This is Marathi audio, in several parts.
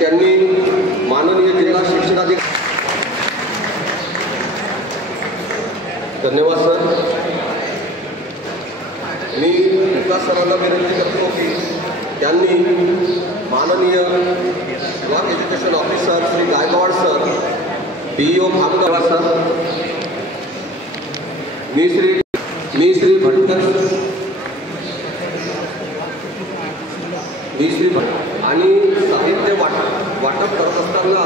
त्यांनी माननीय जिल्हा शिक्षणाधिकारी धन्यवाद सर. मी विकास सरांना विनंती करतो की त्यांनी माननीय block education officer Shri Gaikwad sir, DEO Bhamgaon sir, मी श्री भट्ट आणि साहित्य वाटप करत असताना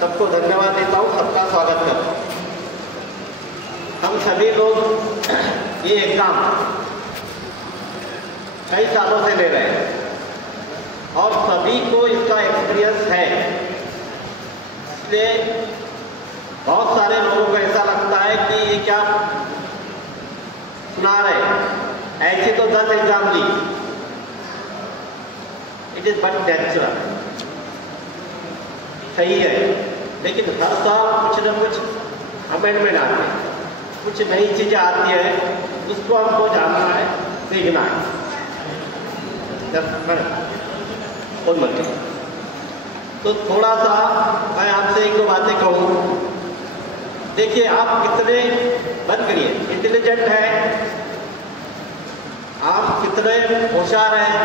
सबको धन्यवाद देता हूँ, सबका स्वागत करता हूँ। हम सभी लोग ये एग्जाम कई सालों से ले रहे हैं और सभी को इसका एक्सपीरियंस है, इसलिए बहुत सारे लोगों को ऐसा लगता है कि ये क्या सुना रहे, ऐसे तो 10 एग्जाम ली। इट इज बट नेचुरल, सही है, लेकिन हर साल कुछ न कुछ अमेंडमेंट आते हैं, कुछ नई चीज़ें आती है, उसको हमको जानना है, सीखना है। तो थोड़ा सा मैं आपसे एक दो बातें कहूँ। देखिए, आप कितने बन करिए इंटेलिजेंट हैं, आप कितने होशियार हैं,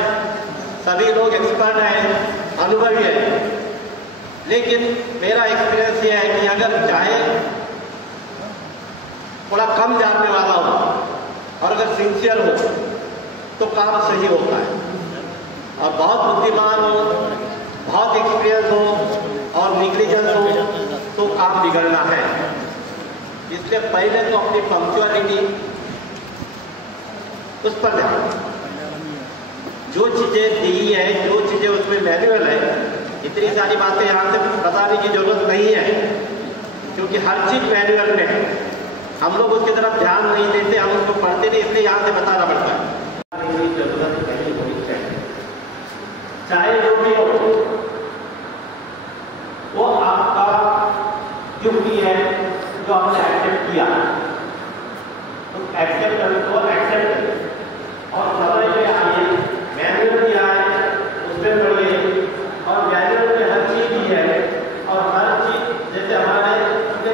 सभी लोग एक्सपर्ट हैं, अनुभवी हैं, लेकिन मेरा एक्सपीरियंस ये है कि अगर चाहे थोड़ा कम जानने वाला हो और अगर सिंसियर हो तो काम सही होता है, और बहुत बुद्धिमान हो, बहुत एक्सपीरियंस हो और निग्लिजेंस हो तो काम बिगड़ना है। इसलिए पहले तो अपनी पंक्चुअलिटी उस पर ध्यान, जो चीज़ें दी है, जो चीज़ें उसमें मैनुअल है, इतनी सारी बातें यहाँ से बताने की जरूरत नहीं है, क्योंकि हर चीज़ मैनुअल में है। हम लोग उसकी तरफ ध्यान नहीं देते, हम उसको पढ़ते नहीं, इसलिए यहाँ से बताना पड़ता है। जरूरत नहीं होनी चाहिए, चाहे जो भी हो, वो आपका ड्यूटी है जो आपने एक्सेप्ट किया, तो एक्सेप्ट करें और समय पे आइए, मैनुअल दिया है उसमें पढ़िए, और मैनुअल में हर चीज़ दी है, और हर चीज़ जैसे हमारे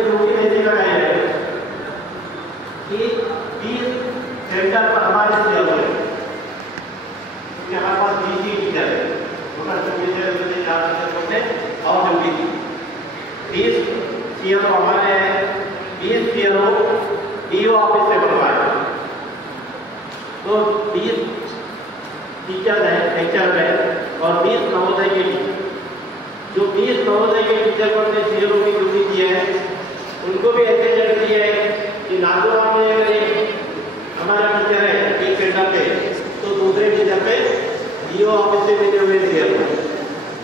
ड्यूटी में सिखाया है कि 20 सेंटर पर हमारे से हुए, क्योंकि हमारे पास 20 टीचर है, और ड्यूटी 20 सीएमओ हमारे हैं, 20 सीएमओ डीओ ऑफिस से बनवाए, तो 20 टीचर हैं, लेक्चर हैं, और 20 नवोदय के टीचर, जो 20 नवोदय के टीचर को अपने सीएमओ की ड्यूटी दी है, उनको भी ऐसे जगह दी है कि नागौर में अगर हमारा टीचर है एक सेंटर पे, तो दूसरे टीचर पे डीओ ऑफिस से मिले हुए सीएमओ,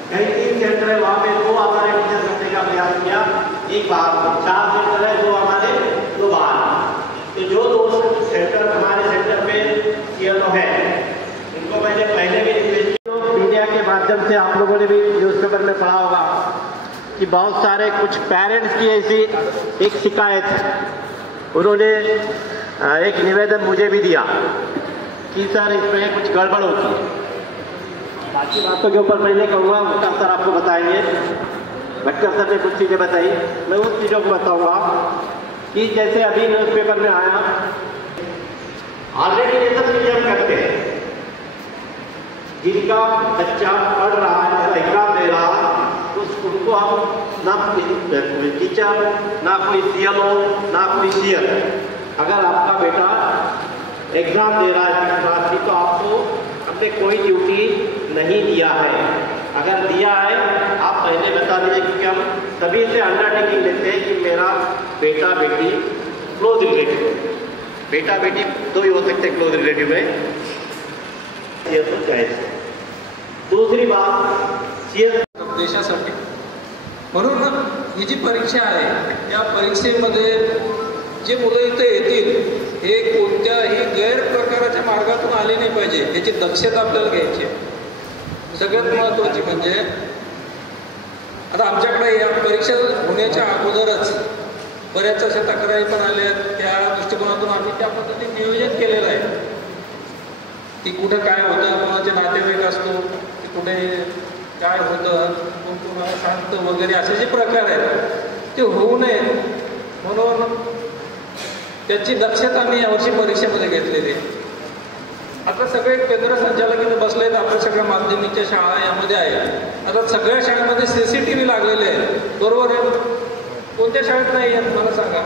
कहीं 3 सेंटर है वहाँ पे 2 हमारे टीचर करने का प्रयास किया, एक बार 4 सेंटर है, 2 हमारे 2 बाहर, तो जो 2 सेंटर हमारे सेंटर पे सीएमओ है उनको मैंने पहले भी मीडिया के माध्यम से आप लोगों ने भी न्यूज़पेपर में पढ़ा होगा कि बहुत सारे कुछ पेरेंट्स की ऐसी एक शिकायत है, उन्होंने एक निवेदन मुझे भी दिया कि सर इसमें कुछ गड़बड़ होती है। बाकी बातों के ऊपर मैंने कहूँगा भट्टर सर आपको बताएंगे, भट्टर सर ने कुछ चीज़ें बताई, मैं उन चीज़ों को बताऊँगा कि जैसे अभी न्यूज़पेपर में आया, ऑलरेडी ये सब चीज़ें हम करते हैं, जिनका बच्चा पढ़ रहा है, एग्जाम दे रहा है, उनको हम ना कोई टीचर, ना कोई सीएमओ, ना कोई सीएम, अगर आपका बेटा एग्जाम दे रहा है क्लास की, तो आपको हमने कोई ड्यूटी नहीं दिया है, अगर दिया है आप पहले बता दीजिए, क्योंकि हम सभी से अंडरटेकिंग लेते हैं कि मेरा बेटा बेटी क्लोज रिलेटिव, बेटा बेटी 2 ही हो सकते क्लोज रिलेटिव में, ये तो जायज है। दूसरी बात देशासाठी, म्हणून ही जी परीक्षा आहे या परीक्षेमध्ये जे मुलं इथे येतील हे कोणत्याही गैरप्रकाराच्या मार्गातून आले नाही पाहिजे, याची दक्षता आपल्याला घ्यायची आहे। सगळ्यात महत्त्वाची म्हणजे आता आमच्याकडे या परीक्षा होण्याच्या अगोदरच बऱ्याच अशा तक्रारी पण आल्या, त्या दृष्टिकोनातून आम्ही त्या पद्धतीने नियोजन केलेलं आहे की कुठं काय होतं, कोणाचे नातेवाईक असतो की कुठे काय होतं, कोण कोणाला सांगतं वगैरे, असे जे प्रकार आहेत ते होऊ नये म्हणून त्याची दक्षता आम्ही यावर्षी परीक्षेमध्ये घेतलेली आहे। आता सगळे केंद्र संचालक इथे बसले आहेत, आपल्या सगळ्या माध्यमिकच्या शाळा यामध्ये आहेत, आता सगळ्या शाळांमध्ये CCTV लागलेले आहेत, बरोबर आहे? कोणत्या शाळेत नाही आहेत मला सांगा,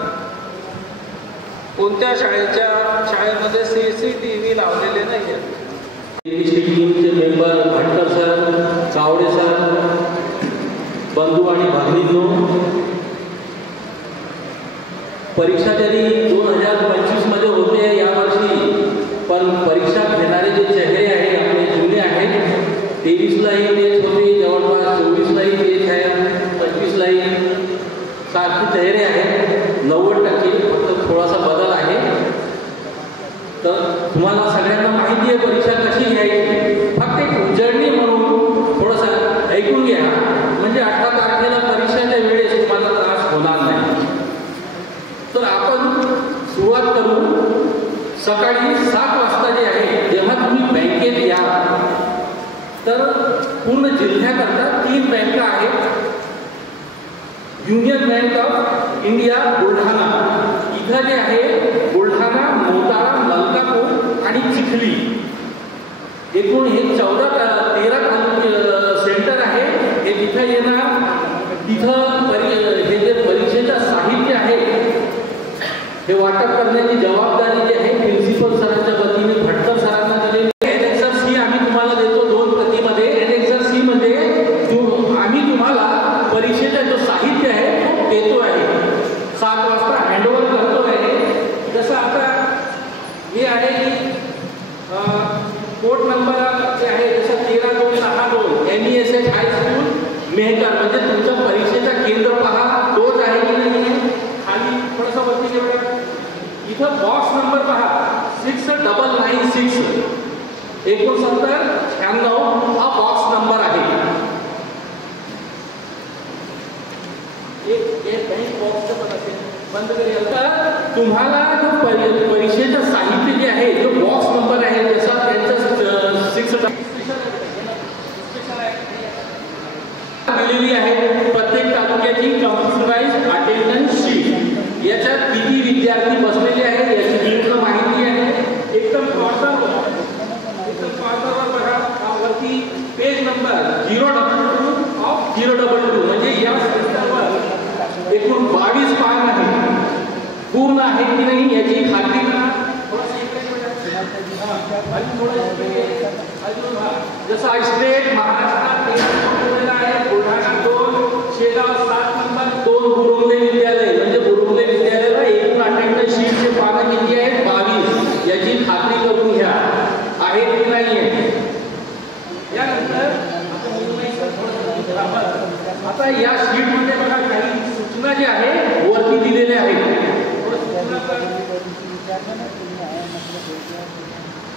कोणत्या शाळेमध्ये CCTV लावलेले नाही आहेत? टीमचे member Bhattar sir, Chavde sir, बंधू आणि भगिनींनो, परीक्षा जरी 2025 मध्ये होते यावर्षी, पण परीक्षा घेणारे जे चेहरे आहेत आपले जुने आहेत, 23लाही तेच होते, जवळपास 24लाही तेच आहे, 25लाही सारखे चेहरे आहेत, 90% फक्त थोडासा बदल आहे। तर तुम्हाला सगळ्यांना माहिती आहे परीक्षा कशी घ्यायची, फक्त एक उजळणी म्हणून थोडंसं ऐकून घ्या, म्हणजे 18 तारखेला परीक्षेच्या वेळेस तुम्हाला त्रास होणार नाही। तर आपण सुरुवात करू सकाळी 7 वाजता जे आहे, जेव्हा तुम्ही बँकेत या, तर पूर्ण जिल्ह्याकरता 3 बँका आहेत, union bank of India Buldhana, इथं जे आहे बुलढाणा, मोताळा, मलकापूर आणि चिखली, एकूण हे 13 सेंटर आहे, हे तिथं येणार। तिथं हे जे परीक्षेचं साहित्य आहे हे वाटप करण्याची जबाबदारी जी आहे प्रिन्सिपल सरांच्या वतीने भट्टर सरांना दिलेली आहे। एनेक्सर सी आम्ही तुम्हाला देतो 2 प्रतीमध्ये। एनेक्सर सी म्हणजे आम्ही तुम्हाला परीक्षेचा जो साहित्य आहे तो देतो आहे, 7 वाजता हँडओव्हर करतो आहे। जसं आता हे आहे की कोड नंबर जे आहे जसं 13-262 MESH हायस्कूल मेहकर, म्हणजे तुमच्या परीक्षेचा केंद्र पहा, तोच आहे की नाही, खाली थोडासा वरती जेवढा 6996 हा बॉक्स नंबर आहे. तुम्हाला जो परीक्षेचं साहित्य जे आहे जो बॉक्स नंबर आहे जसा त्यांचं 6 दिलेली आहे. प्रत्येक तालुक्याची कम्प्युटराइज अटेंडन्स शीट याच्यात किती विद्यार्थी बसलेले आहेत याची पूर्ण माहिती आहे. एकदम कॉर्नरवर बघा वरती पेज नंबर 022 ऑफ 022 म्हणजे या सेमिस्टरवर एकूण 22 पान आहे. पूर्ण आहे की नाही याची खात्री करा. जसं स्टेट महाराष्ट्रात आहे बुलढाणा 2 शेगाव 7 नंबर 2 बुरुंगले विद्यालय म्हणजे बुरुंगले विद्यालयाला एकूण अटेंडन्स शीटचे पानं किती आहेत 22 याची खात्री करून घ्या आहेत की नाही आहे. यानंतर आता या शीटमध्ये बघा काही सूचना जी आहे वरती दिलेल्या आहेत.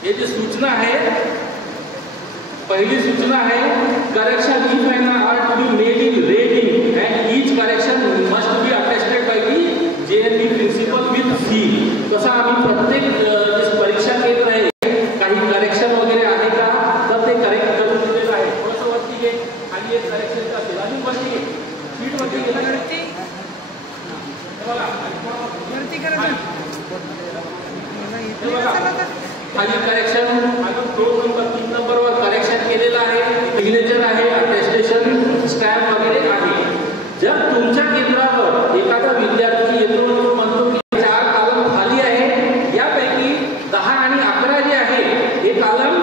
ये जी सूचना है पहली सूचना है correction if any are to be made in reading and each correction must be attested by the JNB principal with seal. तसा आम्ही प्रत्येक परीक्षा केंद्र आहे काही करेक्शन वगैरे आहे का तर ते करेक्ट करून दिलेलं आहे. थोडंसं वरती घे खाली एक करेक्शनचं असेल आणि वरती घे शीट वरती गेलं खाली करेक्शन अजून 2 नंबर 3 नंबरवर करेक्शन केलेलं आहे. सिग्नेचर आहे अटेस्टेशन स्टॅम्प वगैरे आहे. जर तुमच्या केंद्रावर एखादा विद्यार्थी येतो म्हणतो की 4 कॉलम खाली आहे यापैकी 10 आणि 11 जे आहे हे column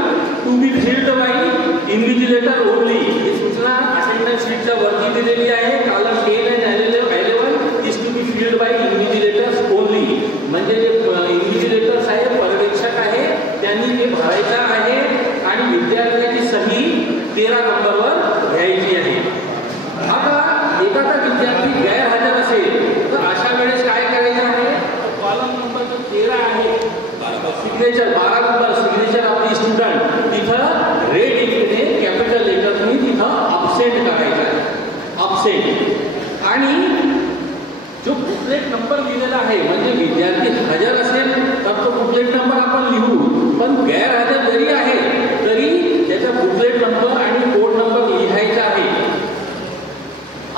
to be filled by invigilator only ही सूचना अटेंडन्स शीटच्या वरती दिलेली आहे. कॉलम 10 आणि 11 is to be filled by invigilators only म्हणजे जे इन्व्हिजिलेटर्स आहे पर्यवेक्षक आहे त्यांनी ते भरायचं आहे आणि विद्यार्थ्याची सही 13 नंबरवर घ्यायची आहे. आता एखादा विद्यार्थी गैरहजर असेल तर अशा वेळेस काय करायचं आहे कॉलम नंबर जो 13 आहे signature 12 number signature of the student तिथं रेड इंकने कॅपिटल लेटरनी तिथं अब्सेंट करायचं आहे. अब्सेंट आणि जो बुकलेट नंबर लिहिलेला आहे म्हणजे विद्यार्थी हजर असेल तर तो बुकलेट नंबर आपण लिहू पण गैरहजर जरी आहे तरी त्याचा बुकलेट नंबर आणि कोड नंबर लिहायचा आहे.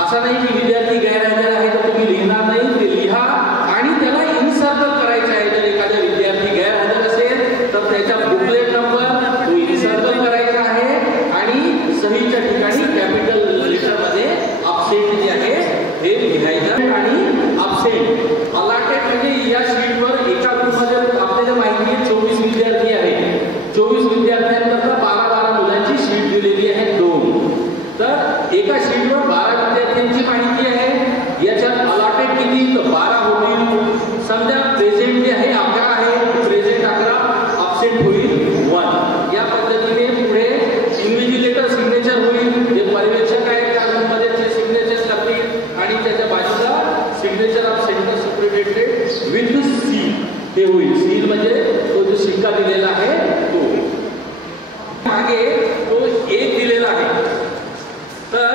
असा नाही की विद्यार्थी गैरहजर आहे तर तुम्ही लिहिणार नाही ते लिहा आणि त्याला इन्सर्कल करायचं आहे. जर एखादा विद्यार्थी गैरहजर असेल तर त्याचा बुकलेट नंबर तो इन्सर्कल करायचा आहे आणि सहीच्या ठिकाणी कॅपिटल लेटरमध्ये अब्सेंट जे आहे हे लिहायचं आणि अब्सेंट अलाटेड म्हणजे या शीटवर एका ग्रुपमध्ये आपल्याला माहिती आहे 24 विद्यार्थी आहेत. 24 विद्यार्थ्यांकरता 12 मुलांची शीट दिलेली आहे 2. तर एका शीटवर 12 विद्यार्थ्यांची माहिती आहे. याच्यात अलाटेड किती तर 12 होतील. समजा प्रेझेंट जे आहे 11 आहे प्रेझेंट 11 अब्सेंट होईल 1. या पद्धतीने पुढे इन्व्हिजिलेटर सिग्नेचर होईल. जे पर्यवेक्षक आहे त्या ग्रुपमध्ये ते सिग्नेचर करतील आणि त्याच्या बाजूला signature of centre superintendent with seal हे होईल. सील म्हणजे तो जो शिक्का दिलेला आहे तो मागे तो 1 दिलेला आहे. तर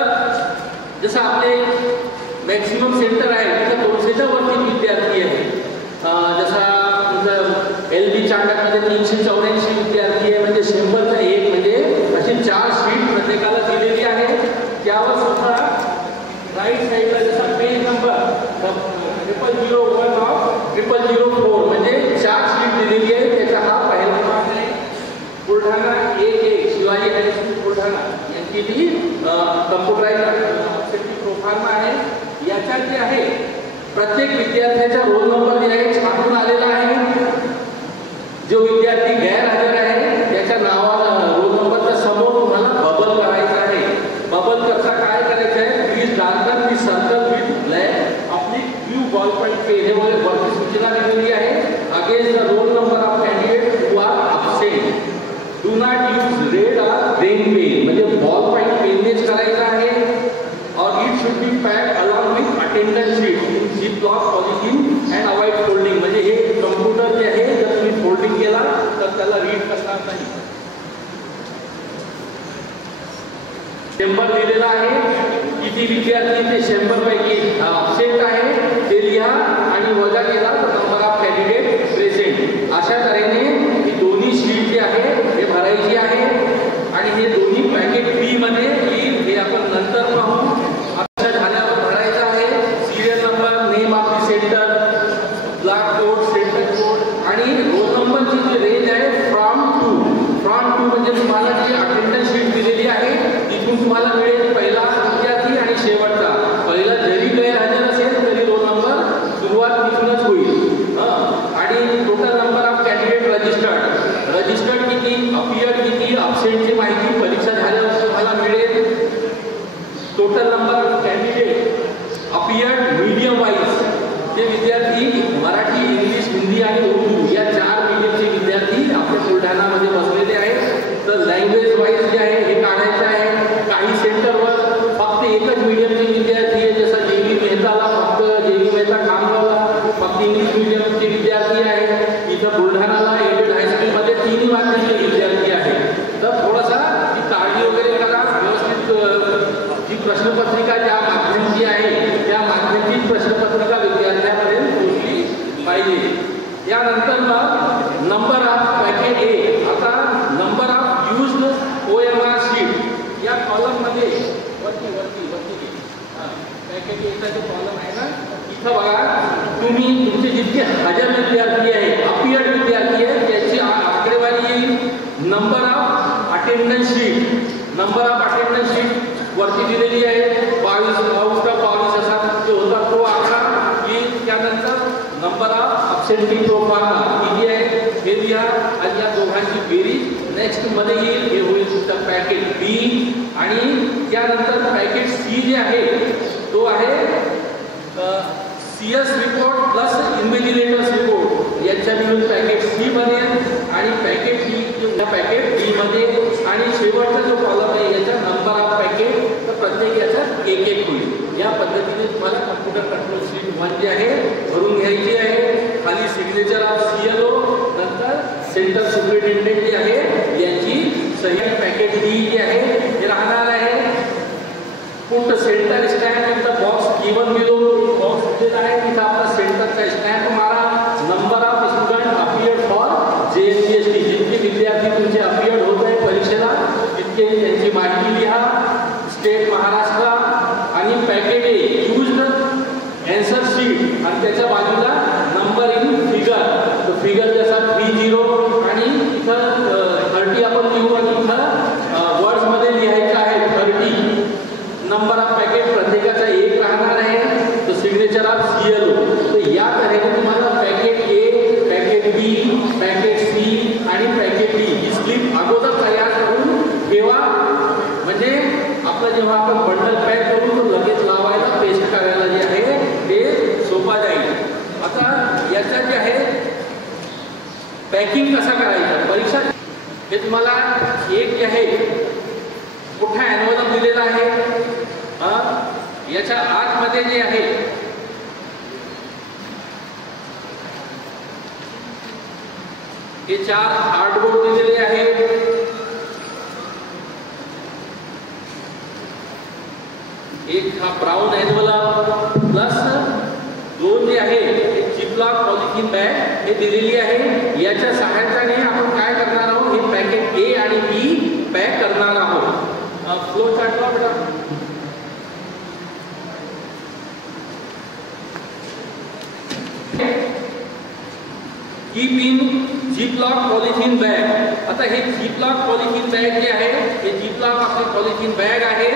जसं आपले मॅक्सिमम सेंटर आहे तिथं 200च्या वरती विद्यार्थी आहे. जसा LB चांडकमध्ये 384 विद्यार्थी आहे म्हणजे 100चा 1 म्हणजे अशी 4 शीट प्रत्येकाला दिलेली आहे. त्यावर सुद्धा राईट साईडला जसा पेज नंबर 0001 ऑफ 0004 म्हणजे 4 शीट दिलेली आहे. त्याचा हा पहिला भाग आहे. बुलढाणा 1 शिवाजी हायस्कूल बुलढाणा यांची ती कम्प्युटराइज प्रोफार्मा आहे. याच्यात जे आहे प्रत्येक विद्यार्थ्याचा रोल नंबर जे आहे छापून आलेला आहे. जो विद्यार्थी गैरहजर आहे त्याच्या नावाला रोल नंबरच्या समोर तुम्हाला बबल करायचा आहे. बबल करता काय करायचं आहे please darken the circle with black आपली ब्लू बॉल पॉइंट पेन हे वरती सूचना दिलेली आहे. Against the roll number of candidate who are absent do not use red or green pen म्हणजे बॉल पॉइंट पेननेच करायचं आहे. और it should be packed along with attendance sheet in zip lock polythene and avoid 100 दिलेला आहे. किती विद्यार्थी ते 100 पैकी absent आहे ते लिहा आणि वजा केला तर नंबर ऑफ कॅन्डिडेट प्रेझेंट. अशा तऱ्हेने ही दोन्ही शीट जी आहे हे भरायची आहे आणि हे दोन्ही पॅकेट बी मध्ये येईल हे आपण नंतर पाहू. अशा झाल्यावर भरायचं आहे serial number, name of the centre, block code, centre code आणि रोल नंबरची जी रेंज आहे फ्रॉम टू म्हणजे तुम्हाला जी अटेंडन्स शीट दिलेली आहे तिथून तुम्हाला मिळेल पहिला विद्यार्थी आणि शेवटचा. पहिला जरी गैरहजर असेल तरी रोल नंबर सुरुवात तिथूनच होईल. आणि total number of candidate registered किती, अपियर्ड किती, अब्सेंटची माहिती परीक्षा झाल्यावर तुम्हाला मिळेल. Total number of candidate appeared medium wise ते विद्यार्थी मराठी, इंग्लिश, हिंदी आणि उर्दू या 4 मीडियमचे विद्यार्थी आपल्या बुलढाणामध्ये बसलेले आहेत. तर लँग्वेज वाईज जे आहे हे काढायचं आहे. काही सेंटरवर फक्त एकच मीडियमचे विद्यार्थी आहे, जसं जेवी मेहताला फक्त जेवी मेहता खामगावला फक्त इंग्लिश मीडियमचे विद्यार्थी आहेत. इथं बुलढाणाला एडेड हायस्कूलमध्ये 3 माध्यमाचे विद्यार्थी आहेत. तर थोडासा ती काळजी वगैरे करा, व्यवस्थित जी प्रश्नपत्रिका ज्या माध्यमाची आहे त्या माध्यमाची प्रश्नपत्रिका विद्यार्थ्यांपर्यंत पोहोचली पाहिजे. यानंतर मग नंबर ऑफ पॅकेट ए. आता number of used OMR sheet या कॉलममध्ये वरती पॅकेट एचा जो कॉलम आहे ना इथं बघा, तुम्ही तुमचे जितके हजर विद्यार्थी आहे, अपियर्ड विद्यार्थी आहे त्याची आकडेवारी येईल. नंबर ऑफ अटेंडन्स शीट वरती दिलेली आहे. 22 असा जो होता तो आकडा येईल. त्यानंतर नंबर ऑफ अब्सेंटी प्रोफार्मा किती आहे हे लिहा आणि या दोघांची बेरीज नेक्स्ट मध्ये येईल. हे होईल तुमचं पॅकेट बी. आणि त्यानंतर पॅकेट सी जे आहे तो आहे CS रिपोर्ट प्लस इन्व्हिजिलेटर्स रिपोर्ट याच्या मिळून पॅकेट सी बनेल आणि पॅकेट बी मध्ये आणि शेवटचा जो कॉलम आहे याचा नंबर ऑफ पॅकेट तर प्रत्येक याचा एक होईल. या पद्धतीने तुम्हाला कम्प्युटर कंट्रोल शीट 1 जी आहे भरून घ्यायची आहे. खाली सिग्नेचर ऑफ CLO, नंतर सेंटर सुपरिटेंडेंट जे आहे यांची सही. पॅकेट डी जी आहे हे राहणार आहे. Put centre stamp in the box given below. Box दिलेला आहे तिथं आपला सेंटरचा स्टॅम्प मारा. Number of student appeared for JNPST. जितके विद्यार्थी तुमचे अपियर्ड होत आहे परीक्षेला तितके त्यांची माहिती लिहा. स्टेट महाराष्ट्र. आणि पॅकेट ए युज्ड ॲन्सर शीट आणि त्याच्या बाजूला नंबर इन फिगर जसा 30 आणि इथं 30 आपण लिहू आणि इथं वर्ड्समध्ये लिहायचं आहे 30. नंबर ऑफ पॅकेट प्रत्येकाचा 1 राहणार आहे. तो सिग्नेचर ऑफ CLO. तर या तऱ्हेने तुम्हाला पॅकेट ए, पॅकेट बी, पॅकेट सी आणि पॅकेट डी ही स्लिप अगोदर तयार करून ठेवा. म्हणजे आपलं जेव्हा आपण बंडल पॅक करू तो लगेच लावायला, पेस्ट करायला जे आहे ते सोपा जाईल. आता याचा जे आहे पॅकिंग कसा करायचं परीक्षा हे तुम्हाला एक जे आहे मोठा ॲन्व्हलप दिलेला आहे. याच्या आतमध्ये जे आहे हे 4 हार्डबोर्ड दिलेले आहेत. एक हा ब्राउन ॲन्व्हलप प्लस 2 जे आहे जिपलॉक पॉलिथिन बॅग हे दिलेली आहे. याच्या सहाय्याने आपण काय करणार आहोत हे पॅकेट ए आणि बी पॅक करणार आहोत. फ्लो चार्टला बेटा keep in ziplock polythene bag. आता हे जिपलॉक पॉलिथिन बॅग जे आहे हे जिपलॉक आपली पॉलिथिन बॅग आहे.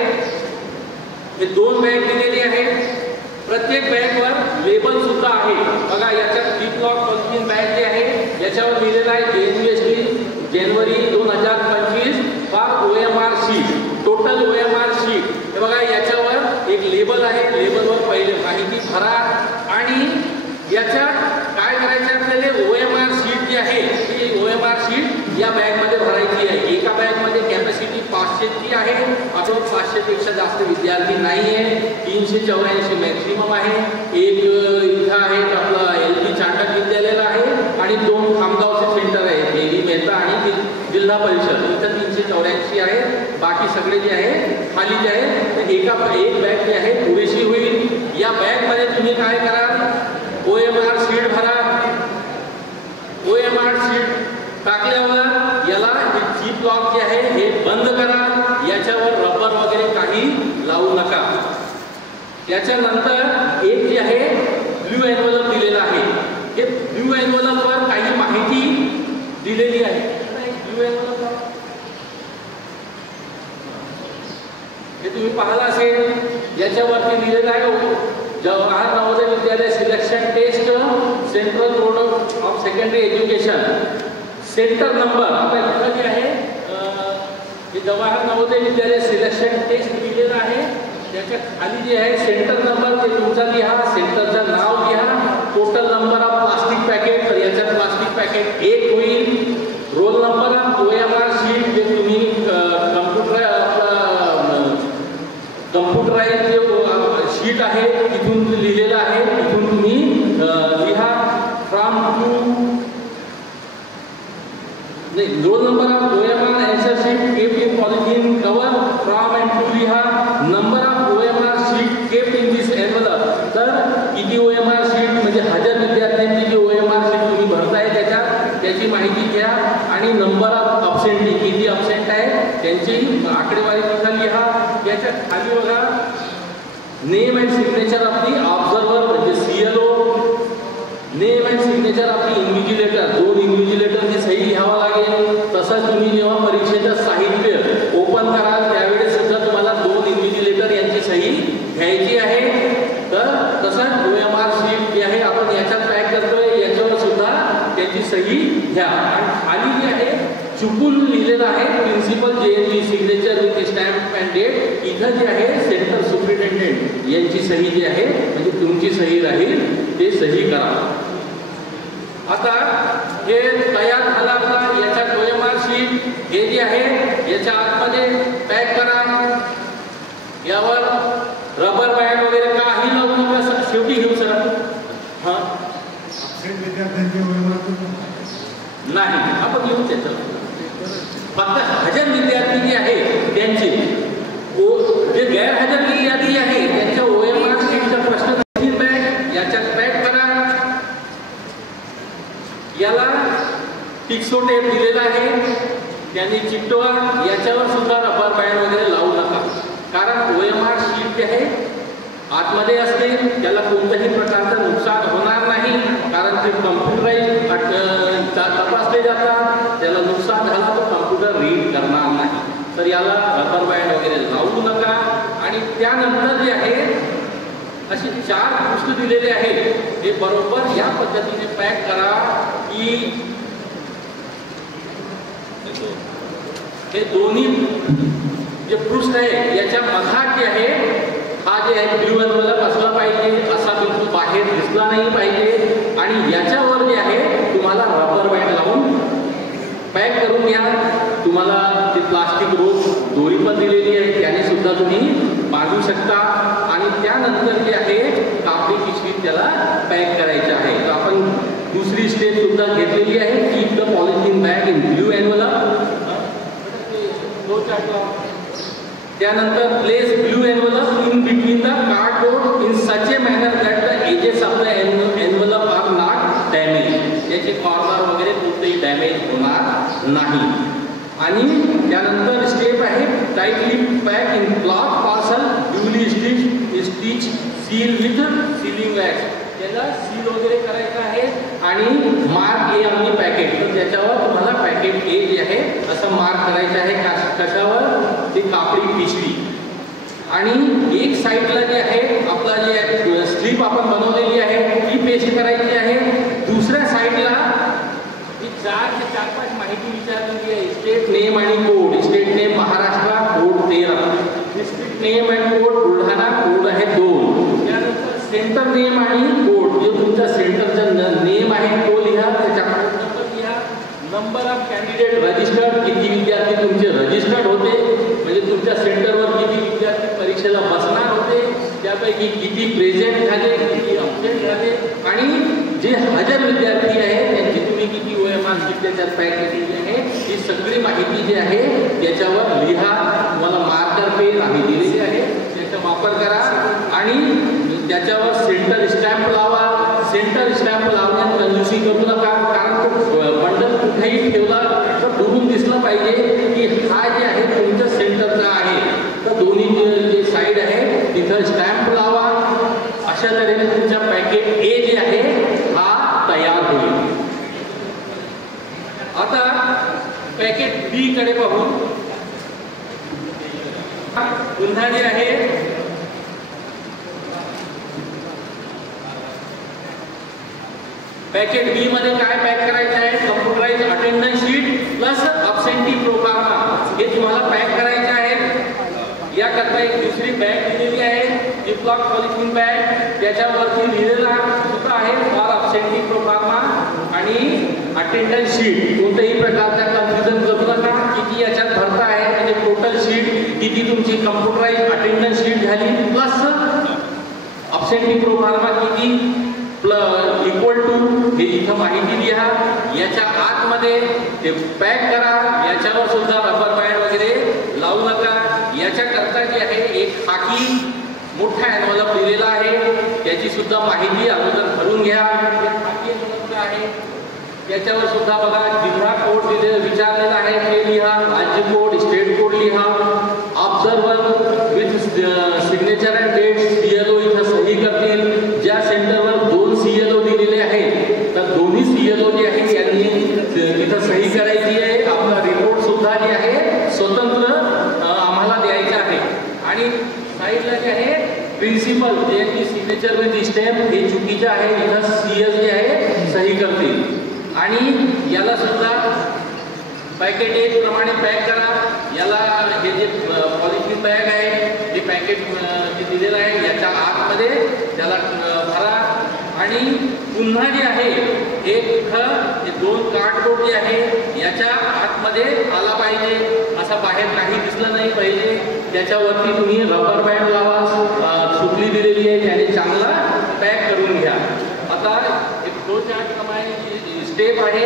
हे 2 बॅग दिलेली आहेत. प्रत्येक बॅगवर लेबल सुद्धा आहे. बघा याच्यात जिपलॉक पॉलिथिन बॅग जे आहे याच्यावर लिहिलेलं आहे JNPST January 2025 for OMR sheet. Total OMR sheet हे बघा याच्यावर एक लेबल आहे. लेबलवर पहिले माहिती भरा आणि याच्यात काय करायचं आपल्याला OMR शीट जी आहे ती OMR शीट या बॅगमध्ये भरायची आहे. एका बॅगमध्ये कॅपॅसिटी 500ची आहे. अजून 500पेक्षा जास्त विद्यार्थी नाही आहे. 384 मॅक्सिमम आहे. एक इथं आहे आपला LP चांडक विद्यालयाला आहे आणि 2 खामगावचे सेंटर आहे जेवी मेहता आणि जिल्हा परिषद इथं 384 आहे. बाकी सगळे जे आहे खाली जे आहे तर एक बॅग जी आहे पुरेशी होईल. या बॅगमध्ये तुम्ही काय करा, OMR शीट भरा. OMR शीट टाकल्यावर याला जीप लॉक जे आहे हे बंद करा. याच्यावर रबर वगैरे काही लावू नका. त्याच्यानंतर एक जे आहे ब्ल्यू एन्व्हलप दिलेला आहे. हे ब्ल्यू एन्व्हलपवर काही माहिती दिलेली आहे. ब्ल्यू एन्व्हलप हे तुम्ही पाहिलं असेल. याच्यावरती दिलेलं आहे Jawahar Navodaya Vidyalaya selection test central board of secondary education centre number. आता इथं जे आहे हे जवाहर नवोदय विद्यालय सिलेक्शन टेस्ट दिलेलं आहे. त्याच्या खाली जे आहे सेंटर नंबर ते तुमचा लिहा, सेंटरचं नाव लिहा, total number of plastic packet. तर याच्यात प्लास्टिक पॅकेट 1 होईल. Role number of OMR sheet जे तुम्ही कम्प्युटराइज जे शीट आहे तिथून लिहिलेलं आहे. तिथून तुम्ही लिहा from to roll number of OMR answer sheet kept in polythene cover from and to लिहा. Number of OMR sheet kept in this envelope. तर किती OMR शीट म्हणजे हजर विद्यार्थ्यांची जी OMR शीट तुम्ही भरताय त्याची माहिती घ्या. आणि नंबर ऑफ अब्सेंटी किती अब्सेंट आहे त्यांची आकडेवारी तिथं लिहा. याच्या खाली बघा name and signature of the observer म्हणजे CLO, name and signature of the invigilator. 2 इन्व्हिजिलेटरची सही घ्यावं लागेल. तसंच तुम्ही जेव्हा परीक्षेचं साहित्य ओपन कराल त्यावेळेस सुद्धा तुम्हाला 2 इन्व्हिजिलेटर यांची सही घ्यायची आहे. तर तसंच OMR शीट जी आहे आपण याच्यात पॅक करतोय याच्यावर सुद्धा त्याची सही घ्या. आणि खाली जे आहे चुकून लिहिलेलं आहे principal JNV signature with stamp and date. इथं जे आहे सेंटर सुप्रिटेंडेंट यांची सही जी आहे म्हणजे तुमची सही राहील ते सही करा. आता हे तयार झालं आपला याच्या OMR शीट हे जे आहे याच्या आतमध्ये पॅक करा. यावर रबर बँड वगैरे काही लावू नका. शेवटी घेऊ सर हां नाही आपण घेऊ त्याचं फक्त हजर विद्यार्थी जे आहे त्यांचे जे गैरहजर यादी आहे त्यांच्या OMR शीटचा प्रश्न बॅग याच्यात पॅक करा. याला टिक्सो टेप दिलेला आहे त्यांनी चिकटवा. याच्यावर सुद्धा रबर बँड वगैरे लावू नका. कारण OMR शीट जे आहे आतमध्ये असते त्याला कोणत्याही प्रकारचं नुकसान होणार नाही. कारण ते कम्प्युटराइज तपासले जातात. त्याला नुकसान झालं तर कम्प्युटर रीड करणार नाही. तर याला रबर बँड वगैरे लावू नका. आणि त्यानंतर जे आहे असे 4 पृष्ठ दिलेले आहेत हे बरोबर या पद्धतीने पॅक करा की हे दोन्ही जे पृष्ठ आहे याच्या मधात जे आहे हा जे आहे ब्ल्यू एन्व्हलप असला पाहिजे. असा बिलकुल बाहेर दिसला नाही पाहिजे. आणि याच्यावर जे आहे तुम्हाला रबर बँड लावून पॅक करून घ्या. तुम्हाला ते प्लास्टिक रोप दोरी पण दिलेली आहे त्याने सुद्धा तुम्ही बांधू शकता. आणि त्यानंतर जे आहे कापडी पिशवीत त्याला पॅक करायचं आहे. तर आपण दुसरी स्टेप सुद्धा घेतलेली आहे. Keep the polythene bag in blue envelope. त्यानंतर place blue envelope in between the cardboard in such a manner that the edges of the envelope are not damage. याचे कॉर्नर वगैरे कुठेही डॅमेज होणार नाही. आणि त्यानंतर स्टेप आहे tightly pack in cloth parcel duly stitch seal with sealing wax. त्याला सील वगैरे करायचं आहे. आणि mark a on the packet. तर त्याच्यावर तुम्हाला पॅकेट ए जे आहे असं मार्क करायचं आहे. कशावर ते कापडी पिशवी. आणि एक साईडला जे आहे आपला जे स्लिप आपण बनवलेली आहे ती पेस्ट करायची आहे. दुसऱ्या साईडला 4 ते 4-5 माहिती विचारलेली आहे. स्टेट नेम आणि code. State name Maharashtra code 13. District name and code Buldhana code आहे 2. त्यानंतर सेंटर नेम आणि कोड जे तुमच्या सेंटरचा नेम आहे तो लिहा. त्याच्या कोड नंबर लिहा. नंबर ऑफ कॅन्डिडेट रजिस्टर्ड किती विद्यार्थी तुमचे रजिस्टर्ड होते म्हणजे तुमच्या सेंटरवर किती विद्यार्थी परीक्षेला बसणार होते त्यापैकी किती प्रेझेंट झाले किती अब्सेंट झाले. आणि जे हजर विद्यार्थी आहेत त्यांची तुम्ही किती OMR शीट त्याच्यात पॅक केलेली आहे ही सगळी माहिती जी आहे त्याच्यावर लिहा. तुम्हाला मार्कर पेन आम्ही दिलेली आहे, त्याचा वापर करा आणि त्याच्यावर सेंटर स्टॅम्प लावा. सेंटर स्टॅम्प लावण्यात कंजूसी करू नका, कारण तो बंडल कुठेही ठेवला तर दुरून दिसलं पाहिजे की हा जे आहे तुमच्या सेंटरचा आहे. तर दोन्ही जे साईड आहे तिथं स्टॅम्प लावा. अशा तऱ्हेने तुमच्या पॅकेट ए जे आहे हा तयार होईल. आता पॅकेट बी कडे पाहू. पुन्हा जे आहे पॅकेट बी मध्ये काय पॅक करायचं आहे, computerise attendance sheet plus absentee प्रोग्रामा हे तुम्हाला पॅक करायचे आहे. याकरता एक दुसरी बॅग दिलेली आहे, जिपलॉक पॉलिथिन बॅग. त्याच्यावरती लिहिलेला सुद्धा आहे फॉर अब्सेंटी प्रोग्रामा आणि अटेंडन्स शीट. कोणत्याही प्रकारचा कन्फ्युजन करू नका किती याच्यात भरता आहे. म्हणजे टोटल शीट किती तुमची कम्प्युटराइज अटेंडन्स शीट झाली प्लस अब्सेंटी प्रोग्रामा किती इक्वल टू हे इथं माहिती लिहा. याच्या आतमध्ये ते पॅक करा. याच्यावर सुद्धा रबर बँड वगैरे लावू नका. याच्याकरता जे आहे एक खाकी मोठा एनव्हलप दिलेला आहे, त्याची सुद्धा माहिती अगोदर भरून घ्या. खाकी एनव्हलप आहे त्याच्यावर सुद्धा बघा जिल्हा कोड दिले विचारलेला आहे ते लिहा. राज्य कोड, स्टेट कोड लिहा. Observer with signature and date CLO इथं सही करतील. ज्या सेंटरवर 2 CLO दिलेले आहेत तर दोन्ही CLO जे आहे यांनी तिथं सही करायची आहे. आपला रिपोर्ट सुद्धा जे आहे स्वतंत्र आम्हाला द्यायचा आहे. आणि साईडला जे आहे प्रिन्सिपल ज्यांची सिग्नेचर विथ स्टॅम्प हे चुकीचे आहे, इथं CS जे आहे सही करतील. आणि याला सुद्धा पॅकेट एक प्रमाणे पॅक करा. याला हे जे पॉलिथिन बॅग आहे हे पॅकेट जे दिलेलं आहे याच्या आतमध्ये त्याला भरा. आणि पुन्हा जे आहे एक 2 कार्डबोर्ड जे आहे याच्या आतमध्ये आला पाहिजे, असं बाहेर काही दिसलं नाही पाहिजे. त्याच्यावरती तुम्ही रबर बँड लावा. सुतली दिलेली आहे त्याने चांगला पॅक करून घ्या. आता एक फ्लो चार्ट प्रमाणे स्टेप आहे.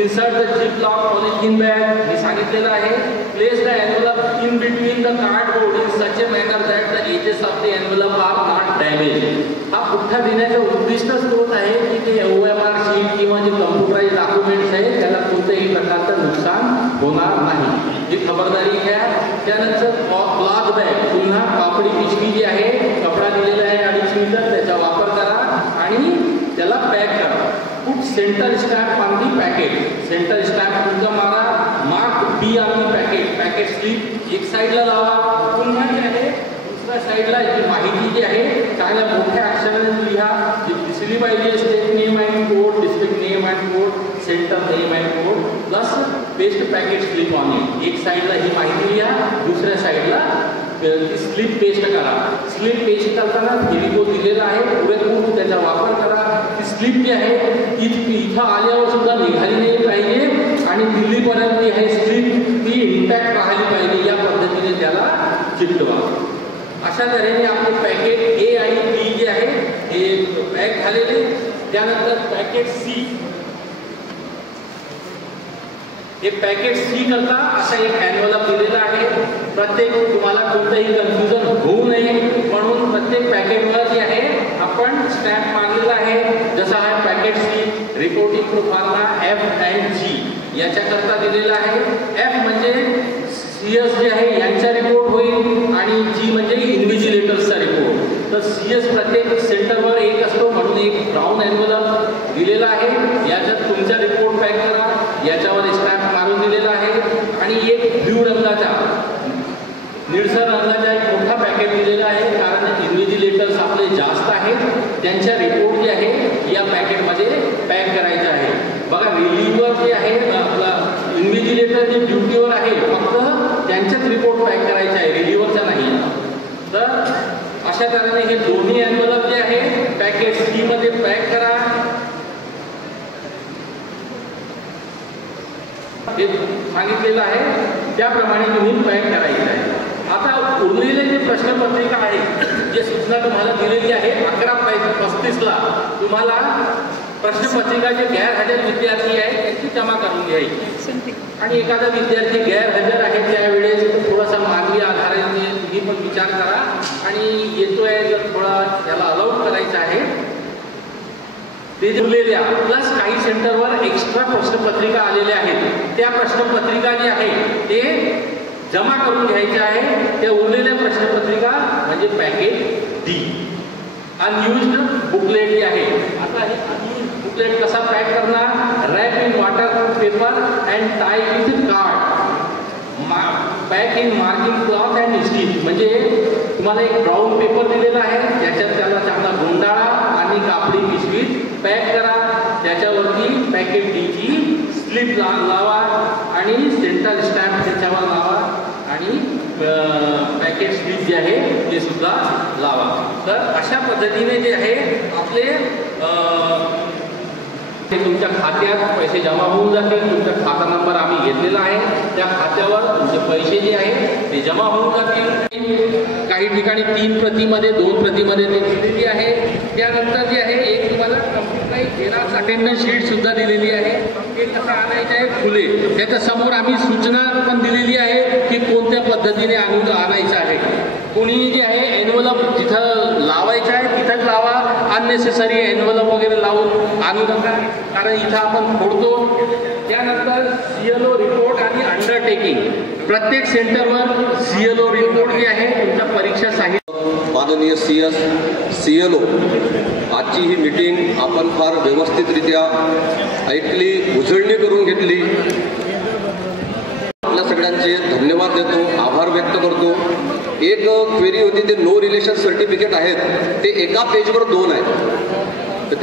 Insert the ziplock polythene bag हे सांगितलेलं आहे. Place the envelope in between the cardboard in such a manner that the edges of the envelope are not damage. हा पुठ्ठा देण्याचा उद्दिष्टच तोच आहे की ते OMR शीट किंवा जे कम्प्युटराइज डॉक्युमेंट्स आहेत त्याला कोणत्याही प्रकारचं नुकसान होणार नाही, ही खबरदारी घ्या. त्यानंतर क्लॉथ बॅग पुन्हा कापडी पिशवी जी आहे, कपडा दिलेला आहे 2.5 मीटर, त्याचा वापर करा आणि त्याला पॅक करा. Put centre stamp on the packet. Centre stamp तुमचा मारा. Mark be on the packet. Packet slip एक साईडला लावा. पुन्हा जे आहे दुसऱ्या साईडला जी माहिती जी आहे चांगल्या मोठ्या अक्षराने लिहा. जी दिसली पाहिजे state name and code, district name and code, centre name and code plus paste packet slip on it. एक साईडला ही माहिती लिहा, दुसऱ्या साईडला स्लिप पेस्ट करा. स्लिप पेस्ट करताना फेविकोल दिलेला आहे, पुरेपूर त्याचा वापर करा. ती स्लिप जी आहे इथं आल्यावर सुद्धा निघाली नाही पाहिजे आणि दिल्लीपर्यंत जी आहे स्लिप ती इंटॅक्ट राहिली पाहिजे. या पद्धतीने त्याला चिकटवा. अशा तऱ्हेने आपले पॅकेट ए आणि बी जे आहे हे पॅक झालेले. त्यानंतर पॅकेट सी. हे पॅकेट सी करता असा एक एनव्हलप दिलेला आहे. प्रत्येक तुम्हाला कोणतंही कन्फ्युजन होऊ नये म्हणून प्रत्येक पॅकेटवर जे आहे आपण स्टॅम्प मारलेला आहे. जसा हा packet C reporting proforma F and G याच्याकरता दिलेला आहे. F म्हणजे CS जे आहे यांचा रिपोर्ट होईल आणि G म्हणजे इन्व्हिजिलेटर्सचा रिपोर्ट. तर CS प्रत्येक सेंटरवर एक असतो म्हणून एक ब्राऊन एनव्हलप दिलेला आहे. याच्यात तुमचा रिपोर्ट पॅक करा. याच्यावर स्टॅम्प मारून दिलेला आहे. आणि एक ब्ल्यू रंगाचा निळसर रंगाचा एक मोठा पॅकेट दिलेला आहे, कारण इन्व्हिजिलेटर्स आपले जास्त आहेत. त्यांच्या रिपोर्ट जे आहे या पॅकेटमध्ये पॅक करायचे आहे. बघा रिलीव्हर जे आहे आपला इन्व्हिजिलेटर जे ड्युटीवर आहे फक्त त्यांच्याच रिपोर्ट पॅक करायचे आहे, रिलीव्हरचा नाही. तर अशा तऱ्हेने हे दोन्ही एनव्हलप जे आहे पॅकेट सी मध्ये पॅक करा. हे सांगितलेलं आहे त्याप्रमाणे तुम्ही पॅक करायचं आहे. आता उरलेले जे प्रश्नपत्रिका आहे, जे सूचना तुम्हाला दिलेली आहे 11:35 ला तुम्हाला प्रश्नपत्रिका जे गैरहजर विद्यार्थी आहेत त्यांची जमा करून घ्यायची आणि एखादा विद्यार्थी गैरहजर आहे त्यावेळेस थोडासा मानवी आधाराने तुम्ही पण विचार करा आणि येतोय तर थोडा त्याला अलाउड करायचं आहे. ते दिलेल्या प्लस काही सेंटरवर एक्स्ट्रा प्रश्नपत्रिका आलेल्या आहेत त्या प्रश्नपत्रिका जे आहे ते जमा करून घ्यायचे आहे. त्या उरलेल्या प्रश्नपत्रिका म्हणजे पॅकेज डी. अनयुज्ड बुकलेट जे आहे आता हे अनयुज्ड बुकलेट कसा पॅक करणार? Wrap in waterproof paper and tie with card, pack in marking cloth and stitch. म्हणजे तुम्हाला एक ब्राऊन पेपर दिलेला आहे ज्याच्यात त्याला चांगला गुंडाळा आणि कापडी पिशवीत पॅक करा. त्याच्यावरती पॅकेट डीची स्लिप लावा आणि सेंट्रल स्टॅम्प त्याच्यावर लावा आणि पॅकेट स्लिप जे आहे ते सुद्धा लावा. तर अशा पद्धतीने जे आहे आपले ते तुमच्या खात्यात पैसे जमा होऊन जातील. तुमचा खाता नंबर आम्ही घेतलेला आहे त्या खात्यावर तुमचे पैसे जे आहे ते जमा होऊन जातील. काही ठिकाणी 3 प्रतीमध्ये 2 प्रतीमध्ये ते दिलेली आहे. त्यानंतर जे आहे एक तुम्हाला कम्प्युटराईज झेरॉक्स अटेंडन्स शीट सुद्धा दिलेली आहे. हे कसं आणायचं आहे खुले त्याच्या समोर आम्ही सूचना पण दिलेली आहे की कोणत्या पद्धतीने आणायचं आहे. कोणी जे आहे एनव्हलप जिथं लावायचं आहे तिथंच लावा. अननेसेसरी एनव्हलप वगैरे लावून आणू नका कारण इथं आपण फोडतो. त्यानंतर CLO रिपोर्ट आणि अंडरटेकिंग प्रत्येक सेंटरवर CLO रिपोर्ट जे आहे तुमच्या परीक्षा साहित्य. माननीय CS CLO आजची ही मीटिंग आपण फार व्यवस्थितरित्या ऐकली, उजळणी करून घेतली. आपल्या सगळ्यांचे धन्यवाद देतो, आभार व्यक्त करतो. एक क्वेरी होती ते नो रिलेशन सर्टिफिकेट आहेत ते एका पेजवर 2 आहेत.